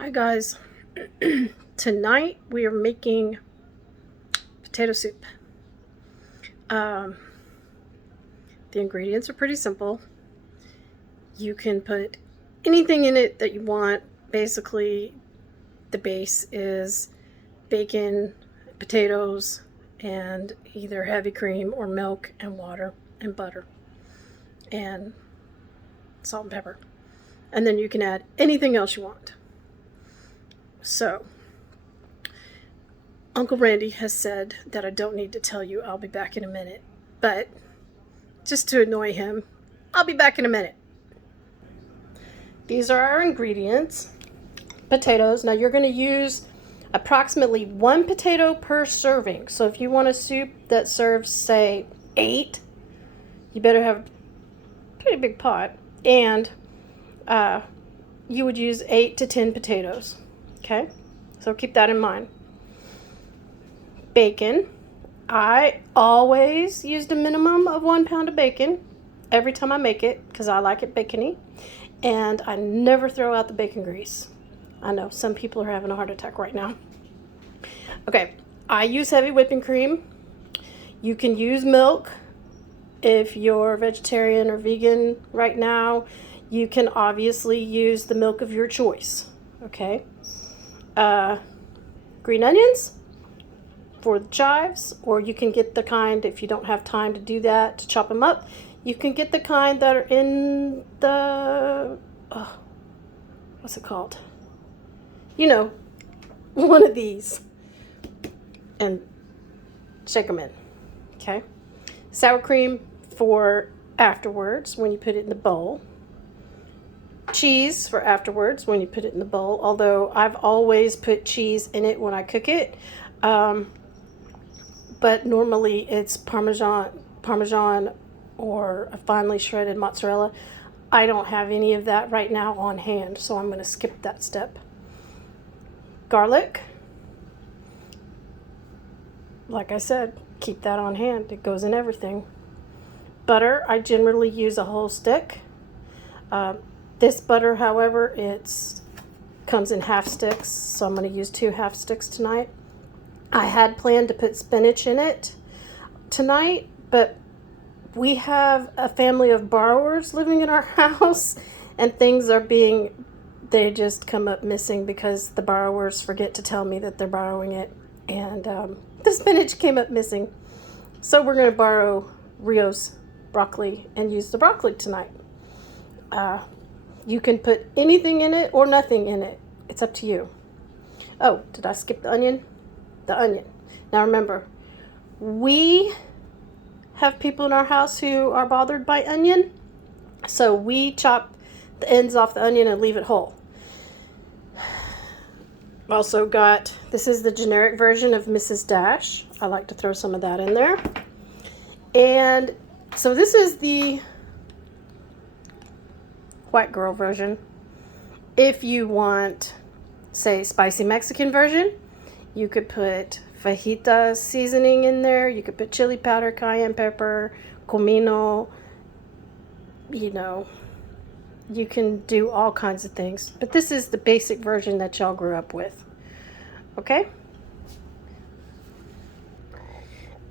Hi guys. Tonight we are making potato soup. Um, the ingredients are pretty simple. You can put anything in it that you want. Basically, the base is bacon, potatoes, and either heavy cream or milk and water and butter and salt and pepper. And then you can add anything else you want. So, Uncle Randy has said that I don't need to tell you I'll be back in a minute, but just to annoy him, I'll be back in a minute. These are our ingredients. Potatoes. Now you're going to use approximately 1 potato per serving. So if you want a soup that serves, say, 8, you better have a pretty big pot. And you would use 8 to 10 potatoes. Okay? So keep that in mind. Bacon. I always used a minimum of 1 pound of bacon every time I make it because I like it bacony. And I never throw out the bacon grease. I know some people are having a heart attack right now. Okay, I use heavy whipping cream. You can use milk if you're vegetarian or vegan right now. You can obviously use the milk of your choice. Okay. Green onions for the chives, or you can get the kind, if you don't have time to do that, to chop them up, you can get the kind that are in the, what's it called? You know, one of these, and shake them in. Okay. Sour cream for afterwards when you put it in the bowl. Cheese for afterwards when you put it in the bowl, although I've always put cheese in it when I cook it. But normally it's Parmesan or a finely shredded mozzarella. I don't have any of that right now on hand, so I'm going to skip that step. Garlic. Like I said, keep that on hand. It goes in everything. Butter, I generally use a whole stick. This butter, however, it comes in half sticks, so I'm going to use 2 half sticks tonight. I had planned to put spinach in it tonight, but we have a family of borrowers living in our house, and they just come up missing because the borrowers forget to tell me that they're borrowing it, and the spinach came up missing. So we're going to borrow Rio's broccoli and use the broccoli tonight. You can put anything in it or nothing in it. It's up to you. Oh, did I skip the onion? The onion. Now remember, we have people in our house who are bothered by onion, so we chop the ends off the onion and leave it whole. Also got, this is the generic version of Mrs. Dash. I like to throw some of that in there. And so this is the white girl version. If you want, say, spicy Mexican version, you could put fajita seasoning in there. You could put chili powder, cayenne pepper, comino. You know, you can do all kinds of things. But this is the basic version that y'all grew up with. Okay?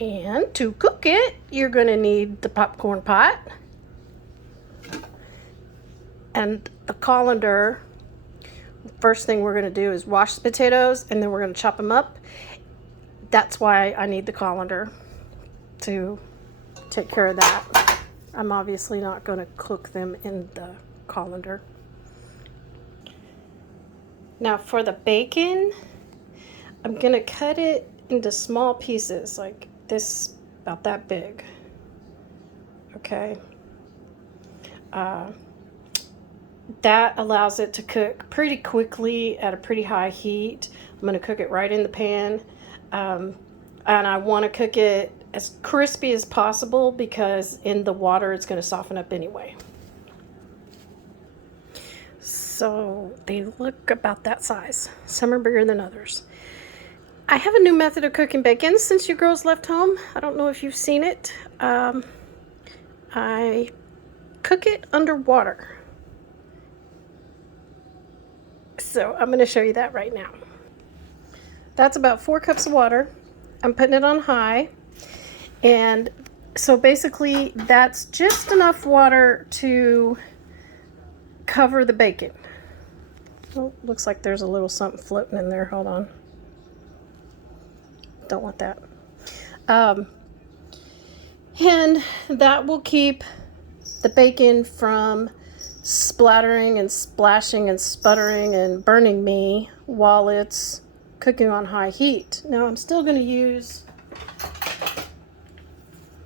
And to cook it, you're going to need the popcorn pot and the colander. First thing we're going to do is wash the potatoes, and then we're going to chop them up. That's why I need the colander to take care of that. I'm obviously not going to cook them in the colander. Now for the bacon, I'm going to cut it into small pieces, like this, about that big. Okay. That allows it to cook pretty quickly at a pretty high heat. I'm going to cook it right in the pan. And I want to cook it as crispy as possible because in the water it's going to soften up anyway. So they look about that size. Some are bigger than others. I have a new method of cooking bacon since you girls left home. I don't know if you've seen it. I cook it underwater. So I'm going to show you that right now. That's about 4 cups of water. I'm putting it on high. And so basically that's just enough water to cover the bacon. Oh, looks like there's a little something floating in there. Hold on. Don't want that. And that will keep the bacon from splattering and splashing and sputtering and burning me while it's cooking on high heat. Now I'm still going to use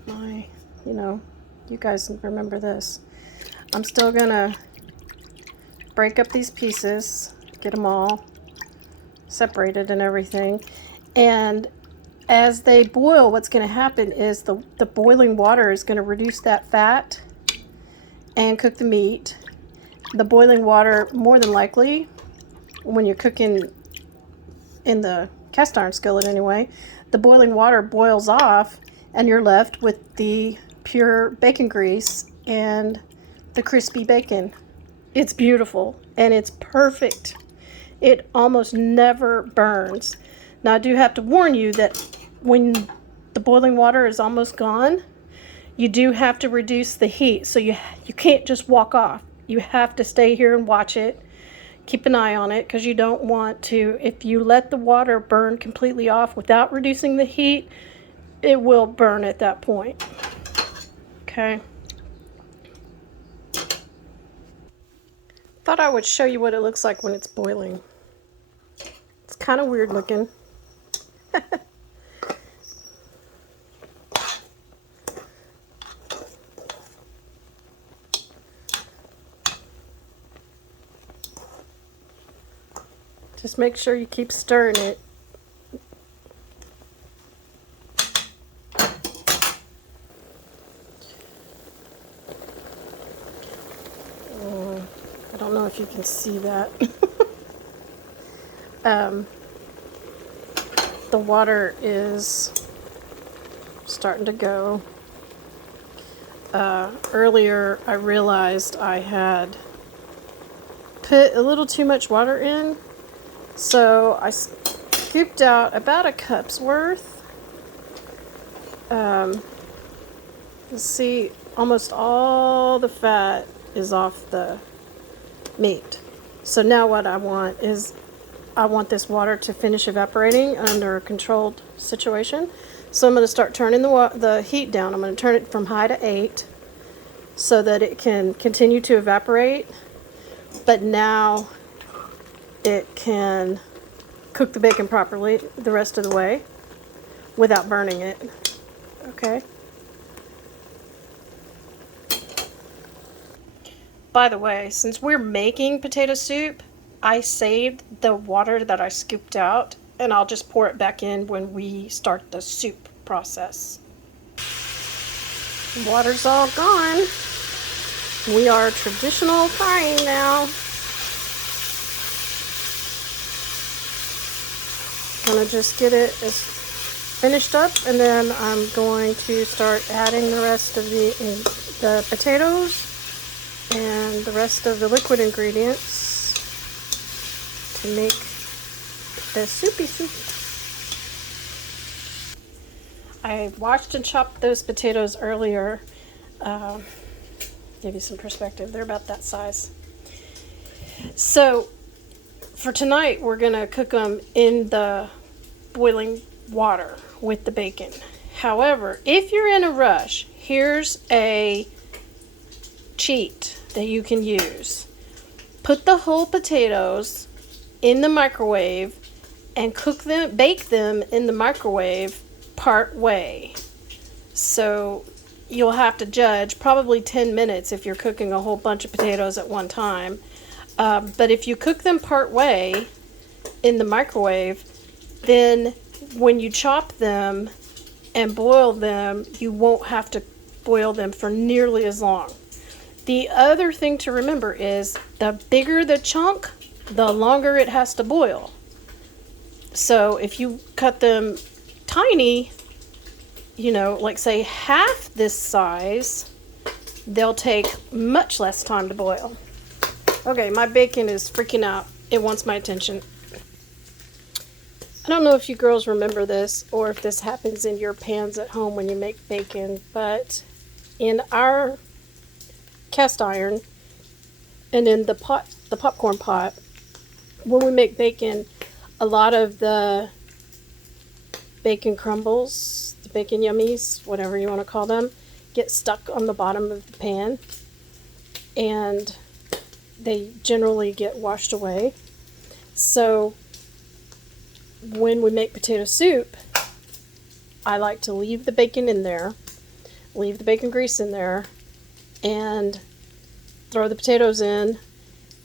my, you guys remember this. I'm still going to break up these pieces, get them all separated and everything. And as they boil, what's going to happen is the boiling water is going to reduce that fat and cook the meat. The boiling water, more than likely, when you're cooking in the cast iron skillet anyway, the boiling water boils off and you're left with the pure bacon grease and the crispy bacon. It's beautiful and it's perfect. It almost never burns. Now I do have to warn you that when the boiling water is almost gone, you do have to reduce the heat. So you can't just walk off. You have to stay here and watch it. Keep an eye on it because you don't want to, if you let the water burn completely off without reducing the heat, it will burn at that point. Okay. Thought I would show you what it looks like when it's boiling. It's kind of weird looking. Just make sure you keep stirring it. I don't know if you can see that. The water is starting to go. Earlier I realized I had put a little too much water in, so I scooped out about a cup's worth. See, almost all the fat is off the meat. So now what I want is I want this water to finish evaporating under a controlled situation. So I'm going to start turning the heat down. I'm going to turn it from high to 8 so that it can continue to evaporate. But now it can cook the bacon properly the rest of the way without burning it. Okay. By the way, since we're making potato soup, I saved the water that I scooped out, and I'll just pour it back in when we start the soup process. Water's all gone. We are traditional frying now. Gonna just get it as finished up, and then I'm going to start adding the rest of the potatoes and the rest of the liquid ingredients to make the soupy soup. I washed and chopped those potatoes earlier. Give you some perspective. They're about that size. So for tonight, we're gonna cook them in the boiling water with the bacon. However, if you're in a rush, here's a cheat that you can use. Put the whole potatoes in the microwave and bake them in the microwave part way. So you'll have to judge probably 10 minutes if you're cooking a whole bunch of potatoes at one time. But if you cook them part way in the microwave, then when you chop them and boil them, you won't have to boil them for nearly as long. The other thing to remember is the bigger the chunk, the longer it has to boil. So if you cut them tiny, like say half this size, they'll take much less time to boil. Okay, my bacon is freaking out. it wants my attention. I don't know if you girls remember this or if this happens in your pans at home when you make bacon, but in our cast iron and in the popcorn pot, when we make bacon, a lot of the bacon crumbles, the bacon yummies, whatever you want to call them, get stuck on the bottom of the pan, and they generally get washed away. So when we make potato soup, I like to leave the bacon in there, leave the bacon grease in there, and throw the potatoes in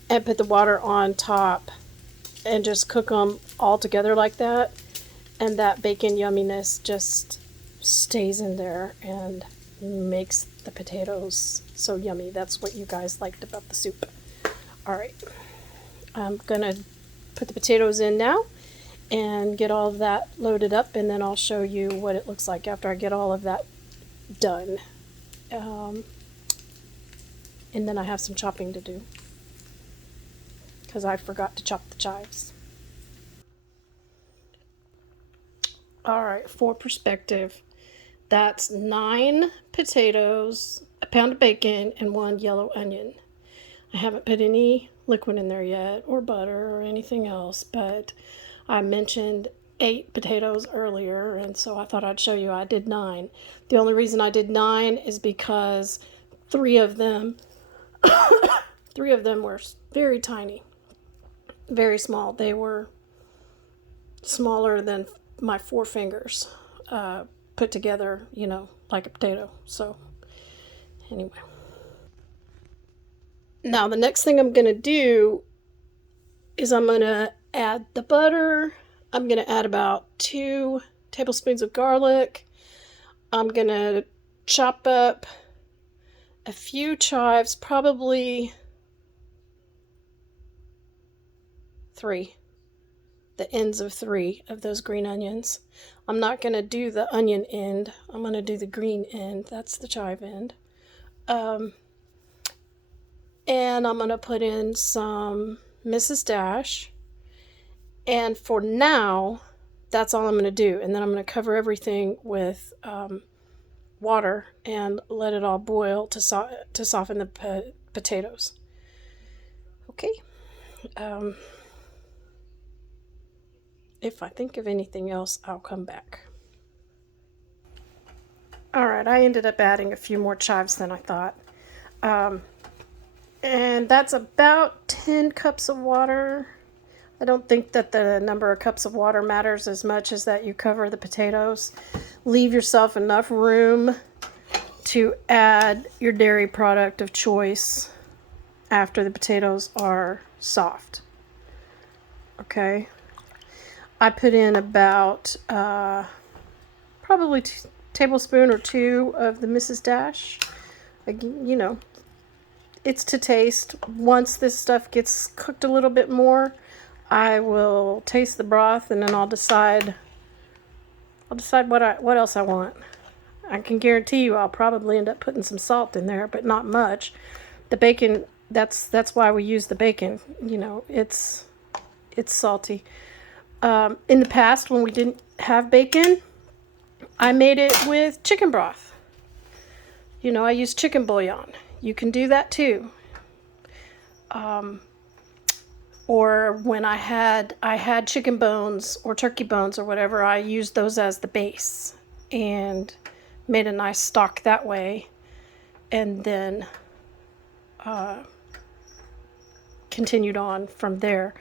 and put the water on top and just cook them all together like that. And that bacon yumminess just stays in there and makes the potatoes so yummy. That's what you guys liked about the soup. All right, I'm gonna put the potatoes in now and get all of that loaded up, and then I'll show you what it looks like after I get all of that done. And then I have some chopping to do because I forgot to chop the chives. All right, for perspective, that's 9 potatoes, a pound of bacon, and 1 yellow onion. I haven't put any liquid in there yet, or butter, or anything else, but I mentioned 8 potatoes earlier, and so I thought I'd show you I did 9. The only reason I did 9 is because 3 of them, 3 of them were very tiny, very small. They were smaller than my 4 fingers put together, you know, like a potato. So anyway. Now the next thing I'm going to do is I'm going to add the butter. I'm going to add about 2 tablespoons of garlic. I'm going to chop up a few chives, probably 3. The ends of 3 of those green onions. I'm not going to do the onion end. I'm going to do the green end. That's the chive end. And I'm going to put in some Mrs. Dash. And for now, that's all I'm going to do. And then I'm going to cover everything with water and let it all boil to soften the potatoes. Okay. If I think of anything else, I'll come back. All right, I ended up adding a few more chives than I thought. And that's about 10 cups of water. I don't think that the number of cups of water matters as much as that you cover the potatoes. Leave yourself enough room to add your dairy product of choice after the potatoes are soft. Okay. I put in about probably a tablespoon or 2 of the Mrs. Dash. You know, it's to taste. Once this stuff gets cooked a little bit more, I will taste the broth, and then I'll decide what else I want. I can guarantee you I'll probably end up putting some salt in there, but not much. The bacon, that's why we use the bacon. You know, it's salty. In the past, when we didn't have bacon, I made it with chicken broth. You know, I used chicken bouillon. You can do that too. Or when I had chicken bones or turkey bones or whatever, I used those as the base and made a nice stock that way, and then continued on from there.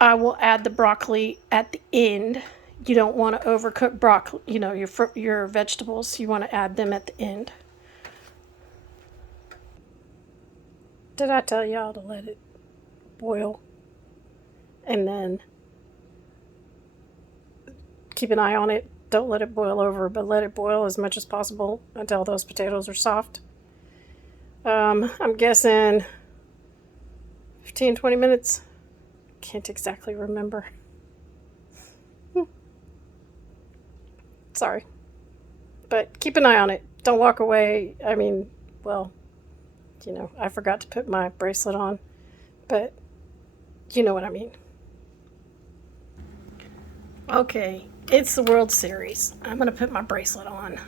I will add the broccoli at the end. You don't want to overcook broccoli, you know, your vegetables. You want to add them at the end. Did I tell y'all to let it boil? And then keep an eye on it. Don't let it boil over, but let it boil as much as possible until those potatoes are soft. I'm guessing 15-20 minutes. Can't exactly remember. Sorry. But keep an eye on it. Don't walk away. I mean, well, you know, I forgot to put my bracelet on. But You know what I mean. Okay, it's the World Series. I'm going to put my bracelet on.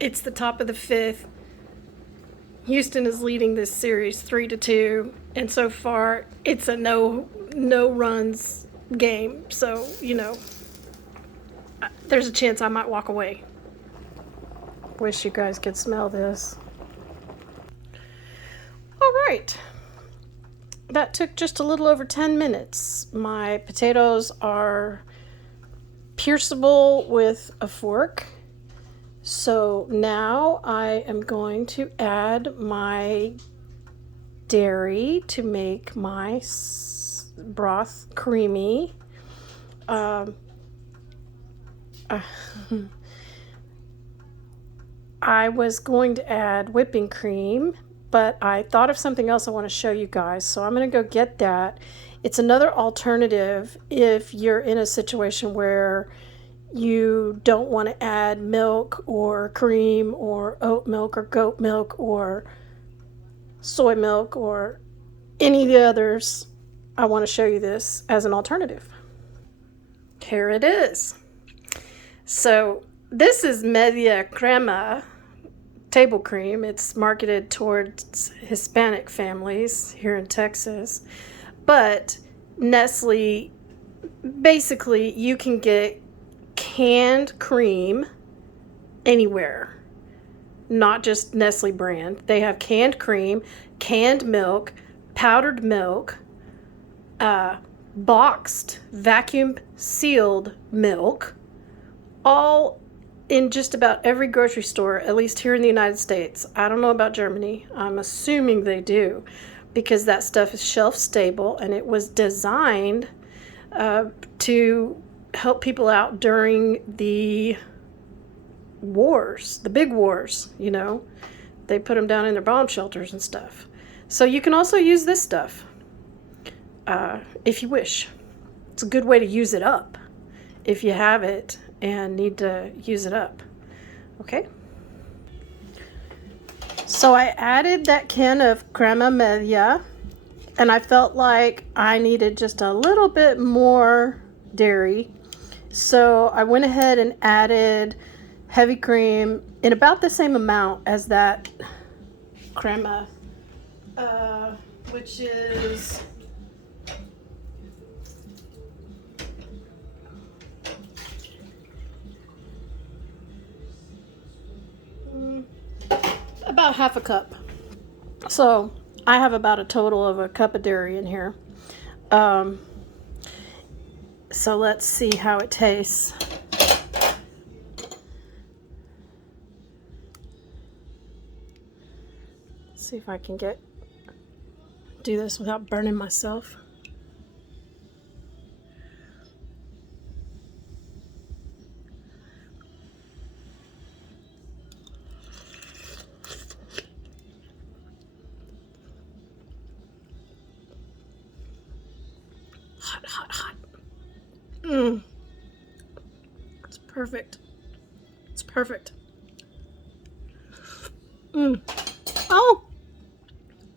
It's the top of the fifth. Houston is leading this series 3-2, and so far it's a no runs game. So, there's a chance I might walk away. Wish you guys could smell this. All right. That took just a little over 10 minutes. My potatoes are pierceable with a fork. So now I am going to add my dairy to make my broth creamy. I was going to add whipping cream, but I thought of something else I want to show you guys, so I'm going to go get that. It's another alternative if you're in a situation where you don't want to add milk or cream or oat milk or goat milk or soy milk or any of the others. I want to show you this as an alternative. Here it is. So this is Media Crema table cream. It's marketed towards Hispanic families here in Texas. But Nestle, basically you can get canned cream anywhere, not just Nestle brand. They have canned cream, canned milk, powdered milk, boxed, vacuum sealed milk, all in just about every grocery store, at least here in the United States. I don't know about Germany. I'm assuming they do, because that stuff is shelf stable and it was designed to help people out during the wars, the big wars, They put them down in their bomb shelters and stuff. So you can also use this stuff if you wish. It's a good way to use it up if you have it and need to use it up. Okay. So I added that can of crema media, and I felt like I needed just a little bit more dairy. So I went ahead and added heavy cream in about the same amount as that crema, which is about half a cup. So I have about a total of a cup of dairy in here. So let's see how it tastes. See if I can do this without burning myself. Hot, hot, hot. It's perfect. It's perfect. Oh,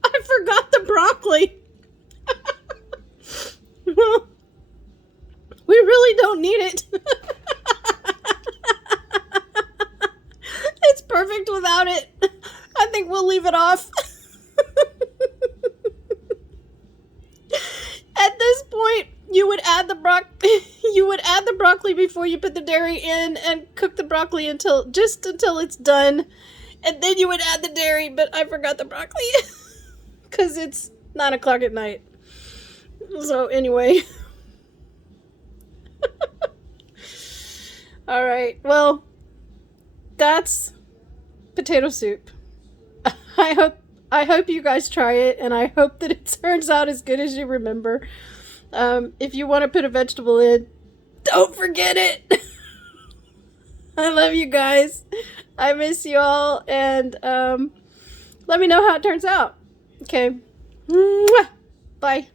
I forgot the broccoli. Well, we really don't need it. It's perfect without it. I think we'll leave it off. At this point, you would add the broccoli before you put the dairy in and cook the broccoli until it's done. And then you would add the dairy, but I forgot the broccoli because it's 9 o'clock at night. So anyway. All right. Well, that's potato soup. I hope you guys try it, and I hope that it turns out as good as you remember. If you want to put a vegetable in, don't forget it. I love you guys. I miss you all, and let me know how it turns out. Okay. Mwah! Bye.